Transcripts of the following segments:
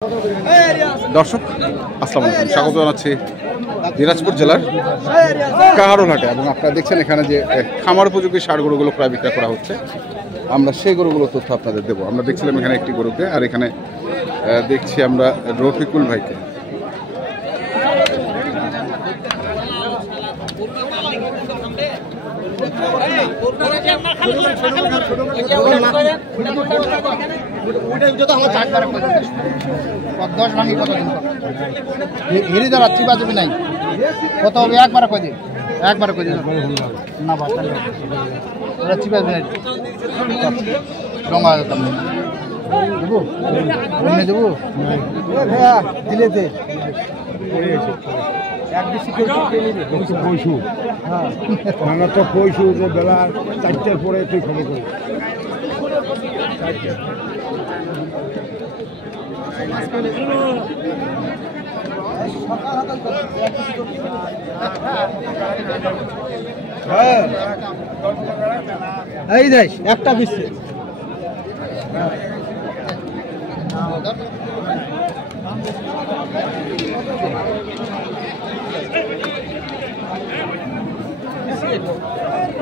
দর্শক আসসালামু আলাইকুম, স্বাগত জানাচ্ছি দিনাজপুর জেলার কাহারোলহাটে। এবং আপনারা দেখছেন এখানে যে খামার উপযোগী ষাঁড় গরুগুলো প্রায় বিক্রয় করা হচ্ছে। আমরা সেই গরুগুলোর তথ্য আপনাদের দেবো। আমরা দেখছিলাম এখানে একটি গরুকে, আর এখানে দেখছি আমরা রফিকুল ভাইকে। কত হবে একবার কই দিন, একবার কই দিন না বাচ্চা ওরা চিবাবে না রঙা দাম দেবো বন্যে দেবো ভাইয়া দিলে দে এক বেশি পয়সু হ্যাঁ তো পয়সু যে বেলা 4টার পরে তুই খবর করি এই দেখ একটা বিচ্ছে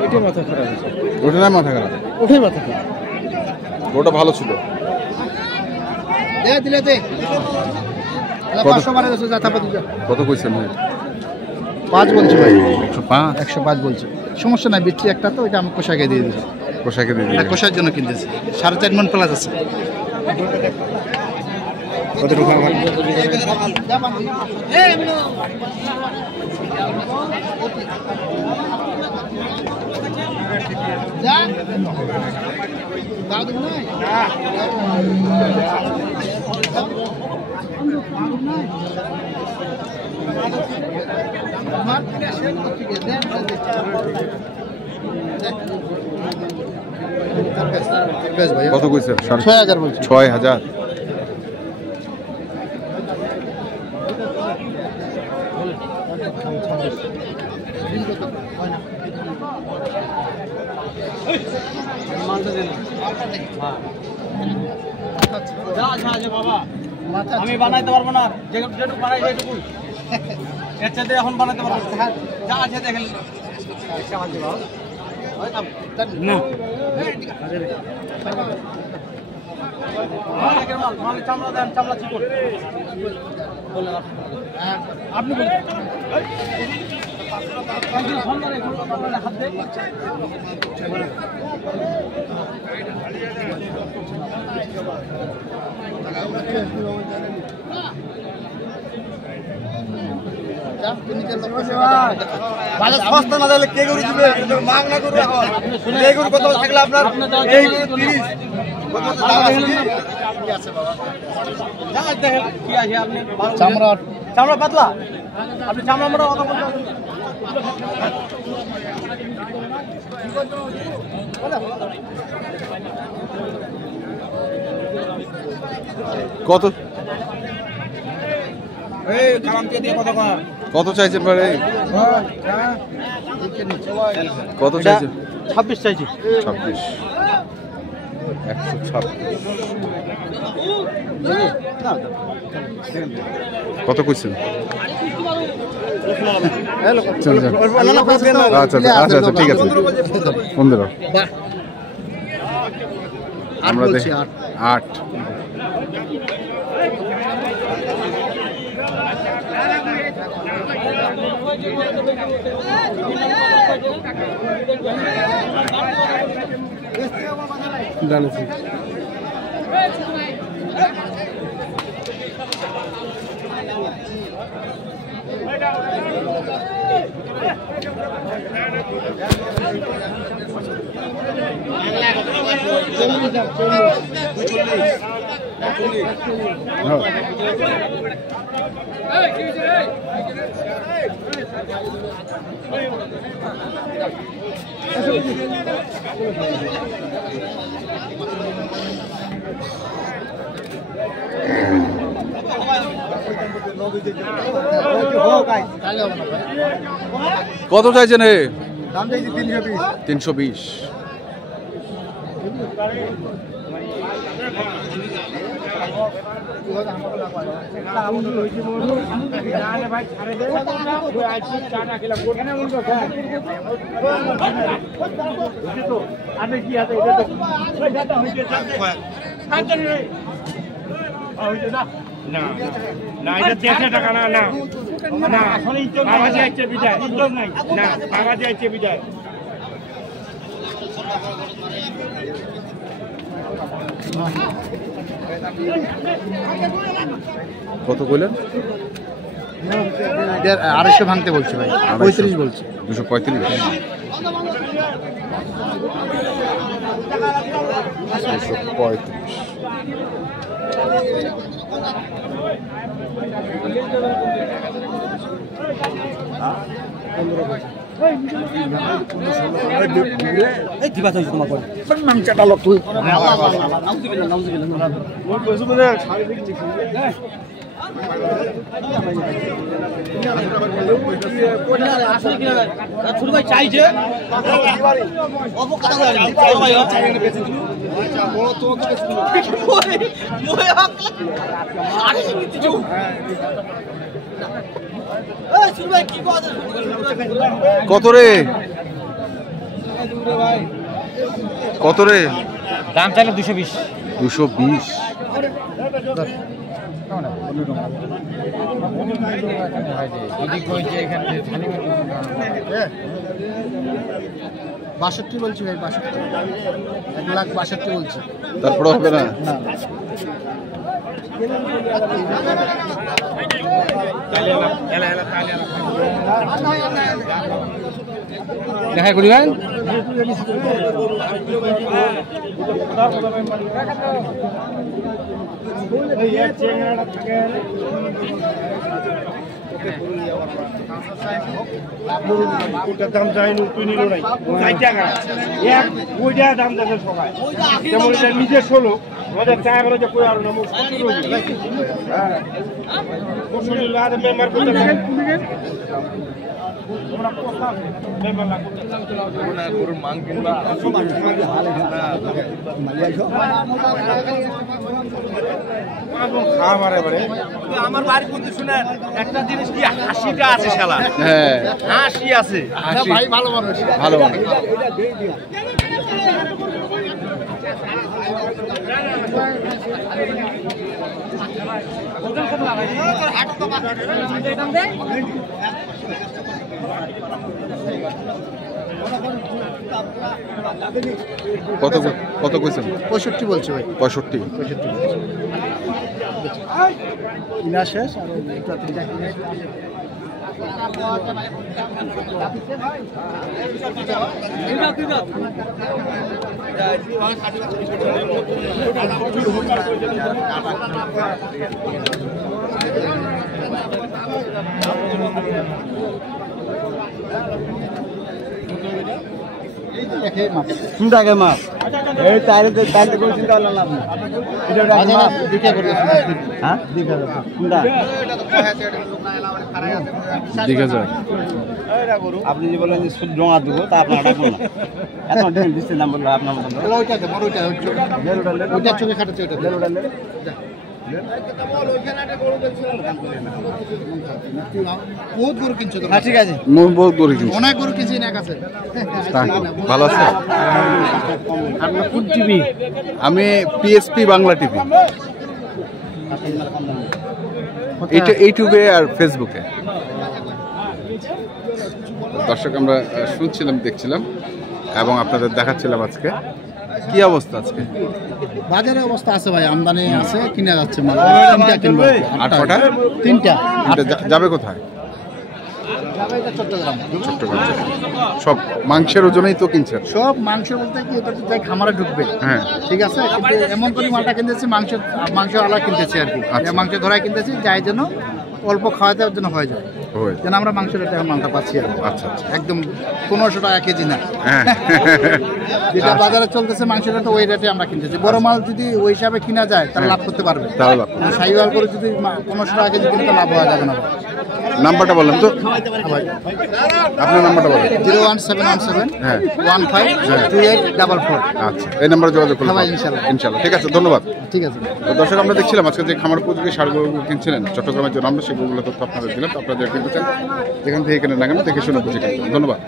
ওইটাই মাথা খারাপ, ওটা না মাথা খারাপ, ওটাই মাথা খারাপ, ওটা ভালো ছিল। দিলে দে কত কইছেন? 5 বলছি ভাই। 105 বলছি, সমস্যা নাই, বিচ্ছি একটা তো ওইটা আমি কোষাকে দিয়ে দিচ্ছি। কোষাকে দিয়ে দিই, কোষার জন্য কিনতেছি। 4.5 মণ প্লাস আছে। কতটুকু আমার কত কইছেন? 6000 বলছি। 6000। আমি বানাইতে পারবো না, যেটুকু বানাই সেটুকু এর সাথে এখন বানাতে পারবো যা আছে দেখেন না। চামড়া দেন, চামড়া চিকন আপনি সস্তা না দিলে কে গরু দিবে? মাংনা গরু এখন এই গরু কত থাকলে আপনার এই গরু 30 চামড়া চামড়া পাতলা, আপনি চামড়া মোটা কথা বলছেন। কত কত চাইছেন ভাই? কত চাইছেন? 26 চাইছি। 26, 126। কত কইছেন? আচ্ছা আচ্ছা ঠিক আছে। 15 আমরা দেখি 8। জানেছি কত চাইছেন? দাম চাইছি 320। না না এটা 1.5 টাকা না না না বাবা যাইছে বিদায় নাই না বাবা যাইছে বিদায় কত কইলেন? 250 ভাঙতে বলছে ভাই, 35 বলছে। 235। 235। ছোট ভাই চাইছে কত রে? কত রে? দাম চাইলে 220। 220। বাষট্টি বলছি ভাই, 62। 1,62,000 বলছি। তারপরে হবে না? দেখা করি ভাই। দাম চাইনি তুই নিল নাই 4 টাকা এক ওইটা দাম দেবে সবাই যেমন এটা নিজে ষোলো আমাদের চা করে যে কই আর না হ্যাঁ কোশলি লাদ মেম্বার করতে তোমরা কথা মেম্বার না করতে না গরু মাং কিনবা আমার বাড়ি কিন্তু শুনেন একটা জিনিস কি হাসিটা আছে শালা। হ্যাঁ, হাসি আছে ভাই ভালো মানুষ, ভালো মানুষ। কত কত কইছেন? 65 বলছে ভাই। 65। 65 কিনা শেষ আর দুটা তিনটা কিনে কোনটাকে মাপ এই তাইলে কোন চিন্তা হলো না আপনি এটা মাপ দিকে করে হ্যাঁ দিকে কোনটা দিকে যায়। আপনি যে বলেন যে সুদ ডোঙা দেবো তা আপনার ডাকবো না এত ডিমেন্ট দিচ্ছে নাম বললো আপনার মতন ওইটা দে, বড় ওইটা ওইটা চোখে খাটাচ্ছে ওইটা বহুত গরু কিনছো তো? ঠিক আছে বহুত গরু কিনছি। অনেক গরু কিনছি না কাছে। ভালো আছে? আপনার কোন টিভি? আমি পিএসপি বাংলা টিভি, এটা ইউটিউবে আর ফেসবুকে। দর্শক আমরা শুনছিলাম, দেখছিলাম এবং আপনাদের দেখাচ্ছিলাম আজকে কি অবস্থা। আজকে বাজারের অবস্থা আছে ভাই, আমদানি আছে, কিনা যাচ্ছে মাল। তিনটা কিনবো। 8 কটা? তিনটা। যাবে কোথায়? চট্টগ্রাম। চট্টগ্রাম। সব মাংসের ওজনেই তো কিনছেন? সব মাংস বলতে কি এটা তো যাই খামারে ঢুকবে। হ্যাঁ, ঠিক আছে, কিন্তু এমন করে মালটা কিনতেছি মাংস আলাদা কিনতেছি আর কি। আচ্ছা। মাংস ধরাই কিনতেছি যাই যেন অল্প খাওয়াতে জন্য হয়ে যায়। ওই। যেন আমরা মাংসের রেটে এখন মালটা পাচ্ছি আর কি। আচ্ছা আচ্ছা একদম 1500 টাকা কেজি না, হ্যাঁ যেটা বাজারে চলতেছে মাংসের রেটে ওই রেটে আমরা কিনতেছি। বড় মাল যদি ওই হিসাবে কিনা যায় তাহলে লাভ করতে পারবে, তাহলে লাভ। সাইওয়াল করে যদি 1500 টাকা কেজি কিনতে লাভ হওয়া যাবে না। নাম্বারটা বললেন তো, ভাই আপনার নাম্বারটা বলেন। 01717 হ্যাঁ 152844। আচ্ছা, এই নাম্বারে যোগাযোগ করুন। হ্যাঁ ভাই, ইনশাল্লাহ। ইনশাল্লাহ, ঠিক আছে, ধন্যবাদ। ঠিক আছে। তো দর্শক, আমরা দেখছিলাম আজকে যে খামার উপযোগী সারগুলো কিনছিলেন চট্টগ্রামের জন্য, আমরা সেগুলো তথ্য আপনাদের দিলাম। তো আপনারা যারা কিনতে চান যেখান থেকে কিনে না কেন দেখে শুনে বুঝে কিনবেন। ধন্যবাদ।